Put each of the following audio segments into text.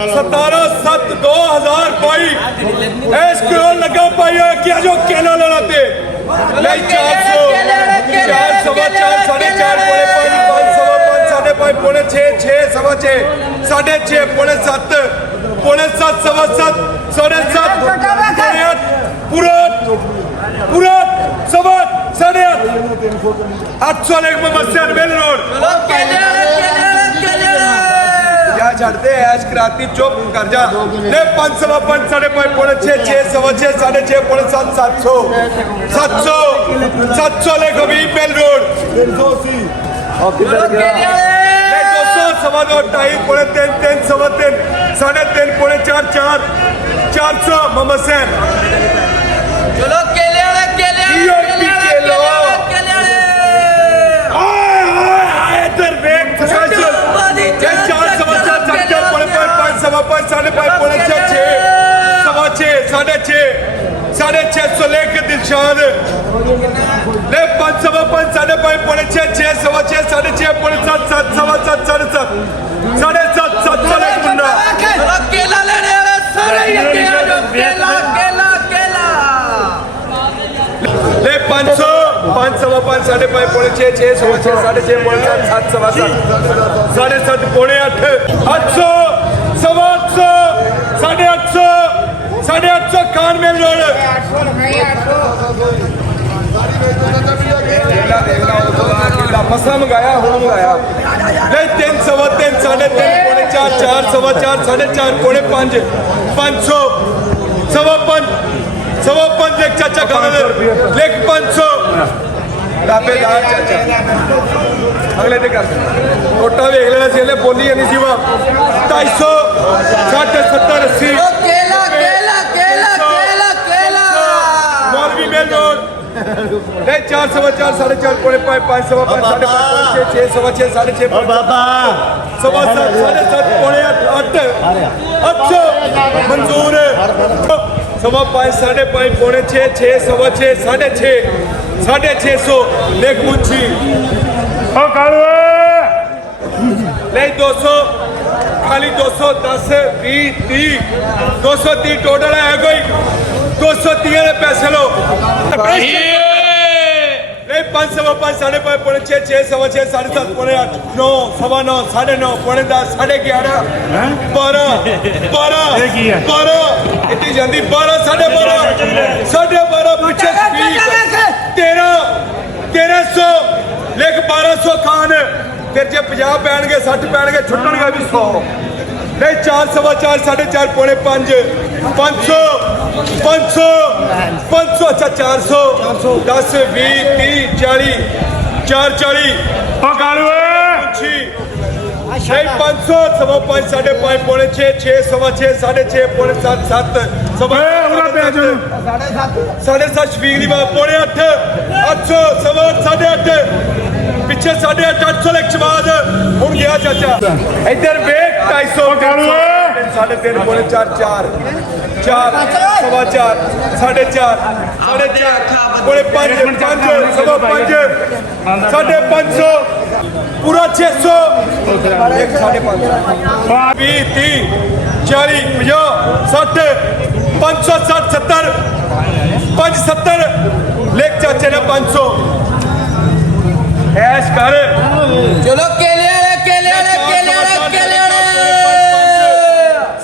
17/7/2022 इस करोड़ लगा पाई क्या जो केला लड़ाते नहीं 400 4 सवा 4 साढ़े 4 पौने 5 सवा 5 साढ़े 5 पौने 6 6 सवा 6 साढ़े 6 पौने 7 सवा 7 साढ़े 7 पौने 8 पूरा सवा साढ़े 800 लेख में बस बेल रोड क्या छड़ते ऐश कराती चुप कर जा ले 5 सवा 5 साढ़े 5 पौने 6 6 सवा 6 साढ़े 6 पौने 7 700 ले कभी बेल रोड 200 सवा 2 2.5 पौने 3 3 सवा 3 साढ़े 3 पौने 4 4 400 मोहम्मद सैन चलो केले सवा 5 साढ़े 5 पौने 6 सवा 6 साढ़े 600 लेके दिलशाद ले 5 सवा 5 साढ़े 5 पौने 6 सवा 6 साढ़े 6 पौने 7 सवा 7 साढ़े 7 700 लेके मुन्ना केला लेने सारे केला ले 500 5 सवा 5 साढ़े 5 पौने 6 सवा 6 साढ़े 6 पौने 7 सवा 7 साढ़े 7 पौने 800 सवा 800 साढ़े 800 कान में रोड मसा मंगाया हो मंगाया नहीं 3 सवा 3 साढ़े 3 पौने 4 4 सवा 4 साढ़े 4 पौने 5 500 सवा 5 लेख चाचा खाना लेख 500 दाबेदार चाचा अगले दे कर टोटा वेख लेना सी बोली नहीं सी वा 250 60 70 80 मौलवी मेल रोड नहीं 4 सवा 4 साढ़े 4 पौने 5 सवा 5 साढ़े 5 6 सवा 6 साढ़े 6 बाबा सवा 7 साढ़े 7 पौने 8 मंजूर सवा 5 साढ़े 5 पौने 6 सवा 6 साढ़े 600 लेख मुंशी नहीं 200 खाली 210 20 30 230 टोटल है कोई 230 के पैसे लो नहीं 5 सवा 5 साढ़े 5 पौने 6 सवा 6 साढ़े 7 पौने 8 9 सवा 9 साढ़े 9 पौने 10 साढ़े 11 12 इतनी जल्दी 12 साढ़े 12 पीछे 1300 लेख 1200 खान फिर जे 50 पैणगे 60 पैणगे छुट्टणगे भी 100 नहीं 4 सवा 4 साढ़े 4 पौने 5 500 अच्छा 400 10 20 30 40 440 नहीं 500 सवा 5 साढ़े 5 पौने 6 सवा 6 साढ़े 6 पौने 7 सवा साढ़े 7 शफीक दी बात पौने 800 सवा 8 पिछे 850 लेख बाद हूँ गया चाचा इधर वेख 250 साढ़े 3 पौने 4 सवा 4 साढ़े 4 पौने 5 सवा 5 साढ़े 500 पूरा 600 एक साढ़े 5 20 30 40 50 60 560 70 570 लेख चाचे ने 500 ऐश कर चलो केले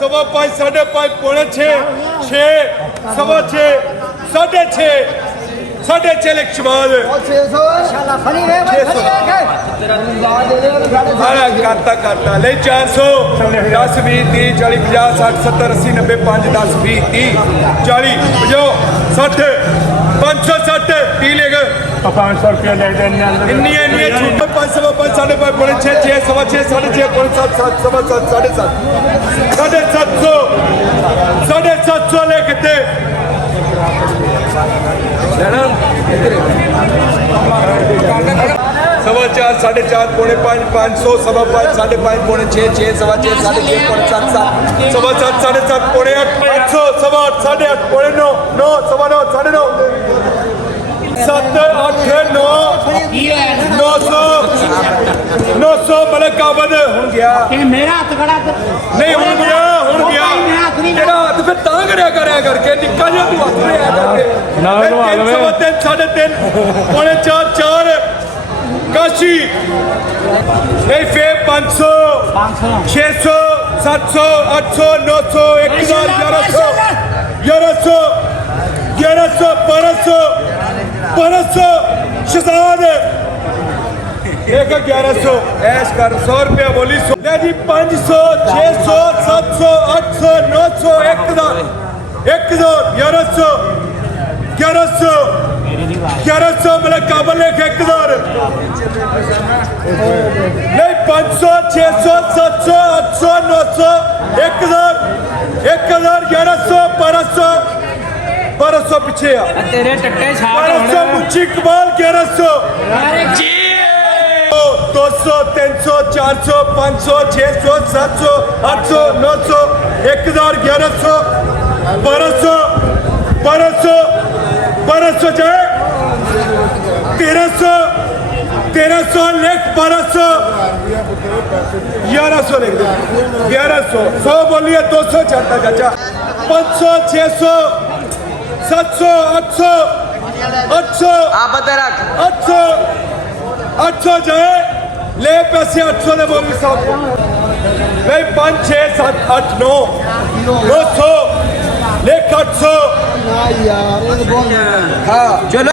सवा 5 साढ़े 5 पौने 6 सवा 6 साढ़े 6 लेख शमाल करता ले 400 10 20 30 40 50 60 70 80 90 5 10 20 30 40 50 60 560 30 ले गए 500 रुपया ले देने इन्नी छूट 5 सवा 5 साढ़े 5 पौने 6 सवा 6 साढ़े 6 पौने 7 सवा 7 साढ़े 700 ले कितने सवा 4 साढ़े 4 पौने 5 500 सवा 5 साढ़े 5 पौने 6 सवा 6 साढ़े 6 पौने 7 सवा 7 साढ़े 7 पौने 8 500 सवा 8 साढ़े 8 पौने 9 सवा 9 साढ़े 9 7 8 9 900 900 ਮਲਕ ਆਬਦ ਹੁਣ ਗਿਆ ਇਹ ਮੇਰਾ ਹੱਥ ਖੜਾ ਕਰ ਨਹੀਂ ਹੁਣ ਗਿਆ ਜਿਹੜਾ ਹੱਥ ਫਿਰ ਤਾਂ ਕਰਿਆ ਕਰਕੇ ਨਿੱਕਾ ਜਿਹਾ ਤੂੰ ਹੱਥ ਲਿਆ ਕਰਕੇ ਨਾਲ ਨੂੰ ਆ ਲਵੇ। 3 3.5 ਪੌਣੇ 4 4 ਕਾਸ਼ੀ ਨਹੀਂ ਫੇਰ 500 600 700 800 900 1000 1100 1100 1100 1200 1200 शहजाद एक 1100 ऐश कर 100 रुपया बोली ले जी 500 600 700 800 900 1000 1100 1100 1100 मतलब काबल एक 1000 नहीं 500 600 700 800 900 1000 1100 1200 1200 पीछे आ ਤੇਰੇ ਟੱਟੇ ਛਾਪ 1200 मुच्ची कमाल 1100 200 300 400 500 600 700 800 900 1000 1100 1200 1200 1200 जाए 1300 1300 लिख 1200 1100 लिख दे 1100 100 बोलिए 200 चलता चाचा 500 600 700 800 800 आप बता रख 800 800 जाए ले पैसे 800 दे बोली साहब नहीं 5 6 7 8 9 900 ले 800 चलो